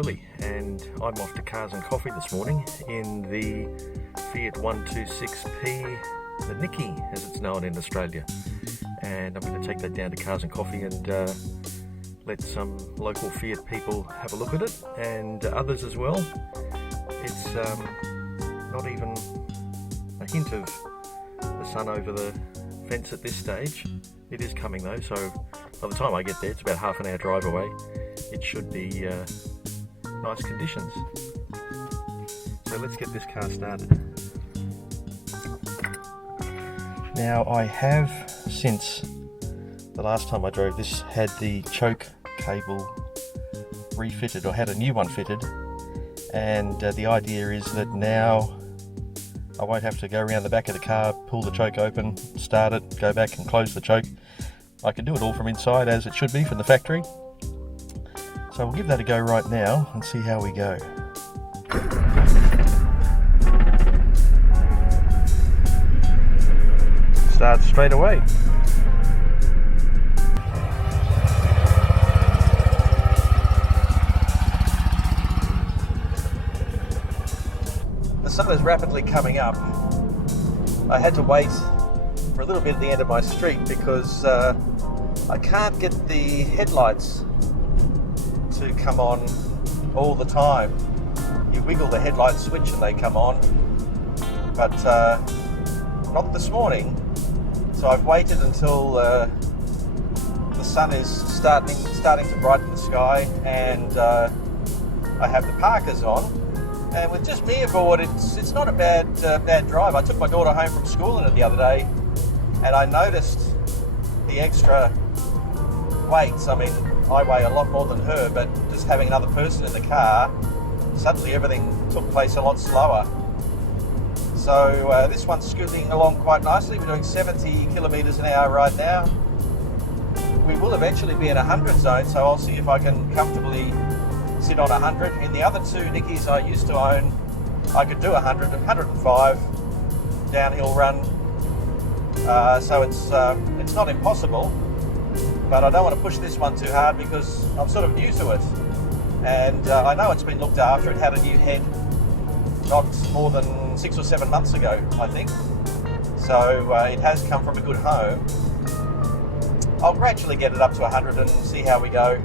early, and I'm off to Cars and Coffee this morning in the Fiat 126P, the Niki as it's known in Australia. And I'm going to take that down to Cars and Coffee and let some local Fiat people have a look at it, and others as well. It's not even a hint of the sun over the fence at this stage. It is coming though, so by the time I get there, it's about half an hour drive away. It should be nice conditions. So let's get this car started. Now I have, since the last time I drove this, had the choke cable refitted, or had a new one fitted, and the idea is that now I won't have to go around the back of the car, pull the choke open, start it, go back and close the choke. I can do it all from inside as it should be from the factory. So we'll give that a go right now and see how we go. Start straight away. The sun is rapidly coming up. I had to wait for a little bit at the end of my street because I can't get the headlights to come on all the time. You wiggle the headlight switch and they come on, but not this morning. So I've waited until the sun is starting to brighten the sky, and I have the parkers on. And with just me aboard, it's not a bad drive. I took my daughter home from school in it the other day, and I noticed the extra weights. I mean, I weigh a lot more than her, but just having another person in the car, suddenly everything took place a lot slower. So this one's scooting along quite nicely. We're doing 70 kilometers an hour right now. We will eventually be in a 100 zone, so I'll see if I can comfortably sit on 100. In the other two Nikis I used to own, I could do 100, 105 downhill run. So it's not impossible, but I don't want to push this one too hard because I'm sort of new to it. And I know it's been looked after. It had a new head not more than 6 or 7 months ago, I think. So it has come from a good home. I'll gradually get it up to 100 and see how we go.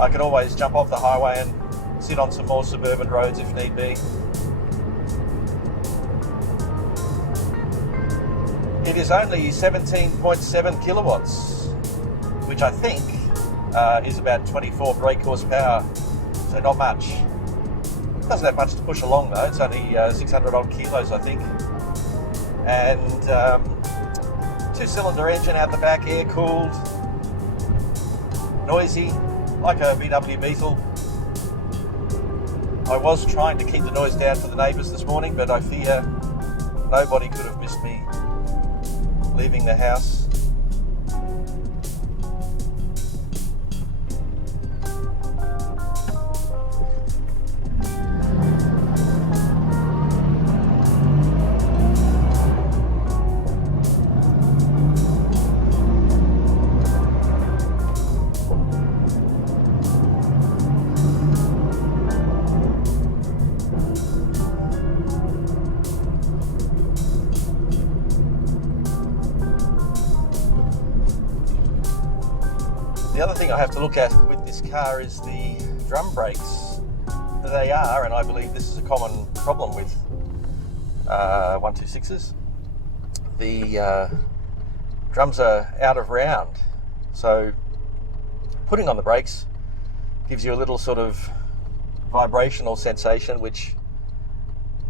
I can always jump off the highway and sit on some more suburban roads if need be. It is only 17.7 kilowatts, which I think is about 24 brake horsepower, so not much. Doesn't have much to push along though. It's only 600 odd kilos, I think. And 2-cylinder engine out the back, air cooled, noisy, like a VW Beetle. I was trying to keep the noise down for the neighbours this morning, but I fear nobody could have missed me leaving the house. The other thing I have to look at with this car is the drum brakes. They are, and I believe this is a common problem with 126s. The drums are out of round, so putting on the brakes gives you a little sort of vibrational sensation, which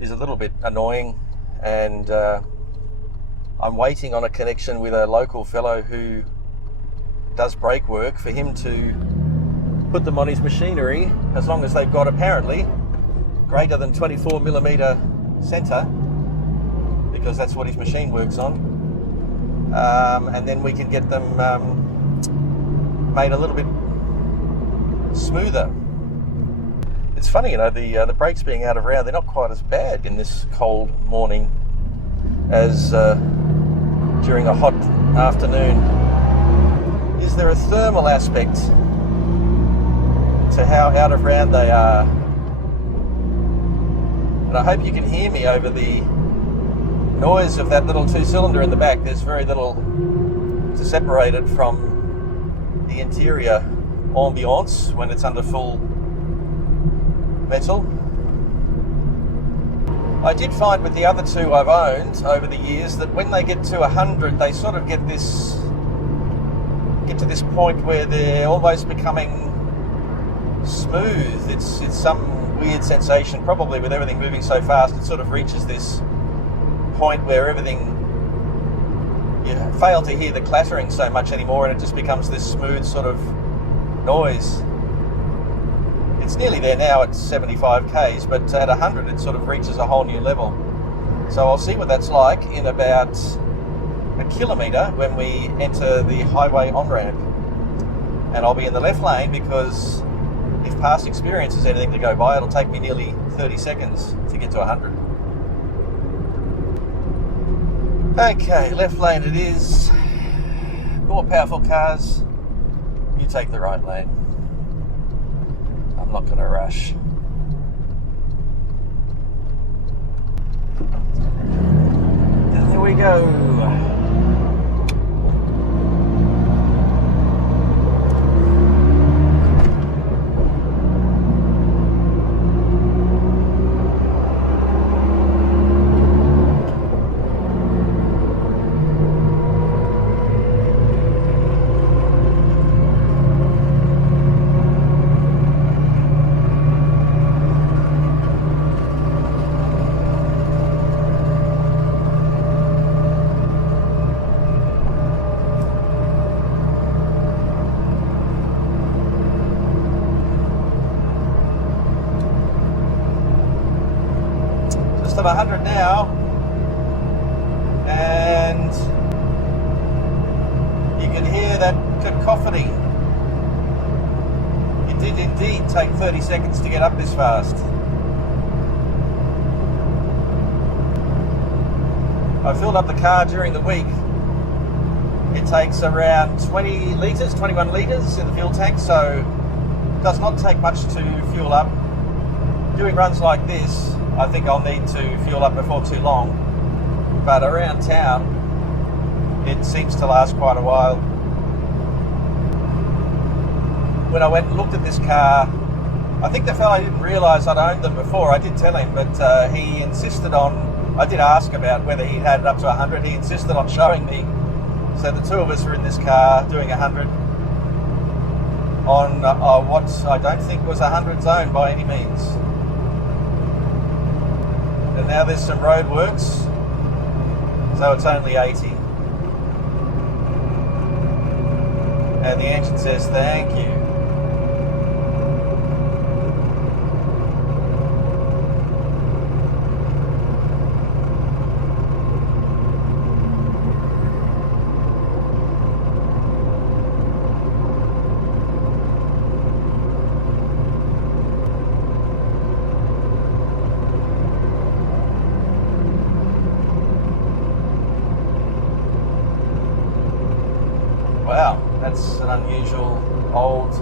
is a little bit annoying. And I'm waiting on a connection with a local fellow who does brake work for him to put them on his machinery, as long as they've got apparently greater than 24mm centre, because that's what his machine works on, and then we can get them made a little bit smoother. It's funny, you know, the brakes being out of round, they're not quite as bad in this cold morning as during a hot afternoon. Is there a thermal aspect to how out of round they are. And I hope you can hear me over the noise of that little 2-cylinder in the back. There's very little to separate it from the interior ambiance when it's under full metal. I did find with the other two I've owned over the years that when they get to 100, they sort of get to this point where they're almost becoming smooth. It's some weird sensation, probably with everything moving so fast. It sort of reaches this point where everything, you fail to hear the clattering so much anymore, and it just becomes this smooth sort of noise. It's nearly there now at 75 k's, but at 100 it sort of reaches a whole new level. So I'll see what that's like in about a kilometre when we enter the highway on-ramp. And I'll be in the left lane because if past experience is anything to go by, it'll take me nearly 30 seconds to get to 100. Okay, left lane it is. More powerful cars, you take the right lane. I'm not going to rush. And here we go. Of 100 now, and you can hear that cacophony. It did indeed take 30 seconds to get up this fast. I filled up the car during the week. It takes around 20 litres, 21 litres in the fuel tank, so it does not take much to fuel up. Doing runs like this, I think I'll need to fuel up before too long, but around town it seems to last quite a while. When I went and looked at this car, I think the fellow didn't realise I'd owned them before. I did tell him, but he insisted on, I did ask about whether he'd had it up to 100, he insisted on showing me. So the two of us were in this car doing 100 on what I don't think was 100 zone by any means. And now there's some road works, so it's only 80. And the engine says thank you. Wow, that's an unusual old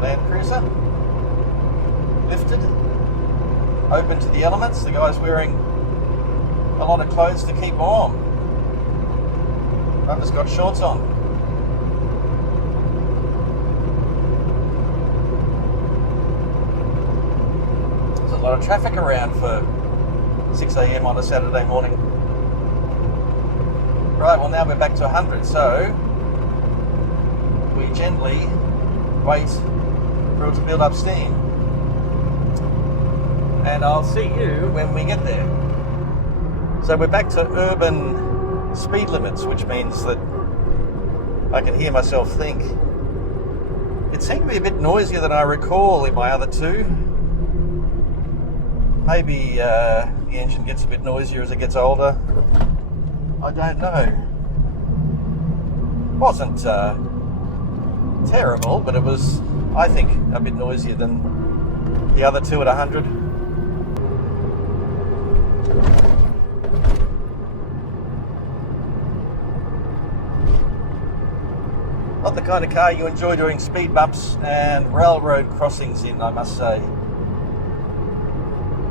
Land Cruiser. Lifted, open to the elements. The guy's wearing a lot of clothes to keep warm. I've just got shorts on. There's a lot of traffic around for 6 a.m. on a Saturday morning. Right, well now we're back to 100, so we gently wait for it to build up steam. And I'll see you when we get there. So we're back to urban speed limits, which means that I can hear myself think. It seemed to be a bit noisier than I recall in my other two. Maybe the engine gets a bit noisier as it gets older. I don't know. Wasn't terrible, but it was, I think, a bit noisier than the other two at 100. Not the kind of car you enjoy doing speed bumps and railroad crossings in, I must say.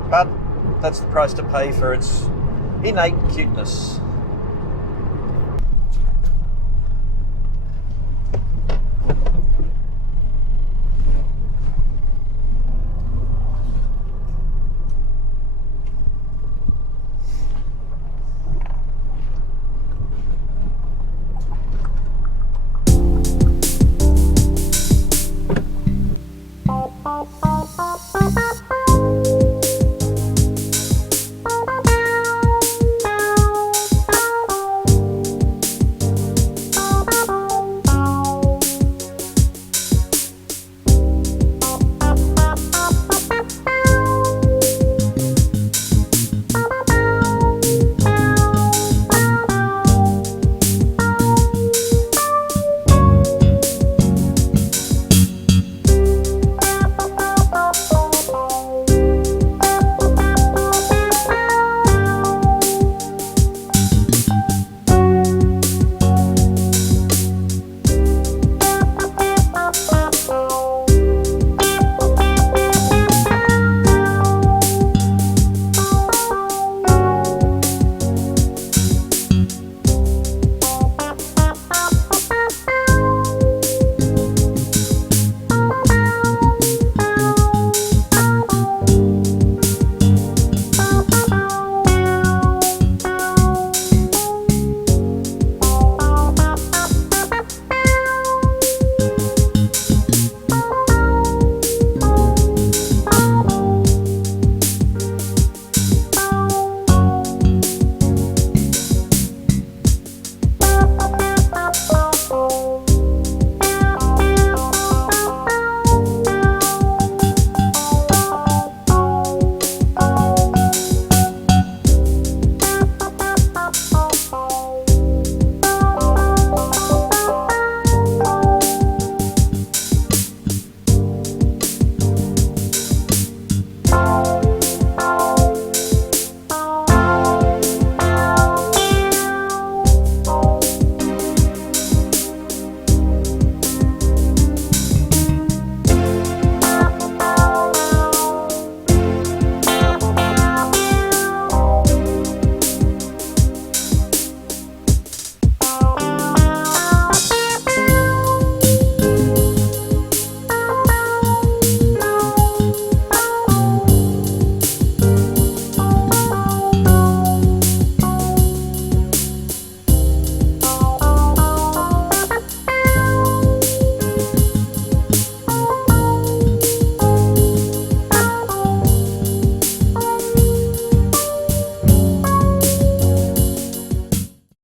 But that's the price to pay for its innate cuteness.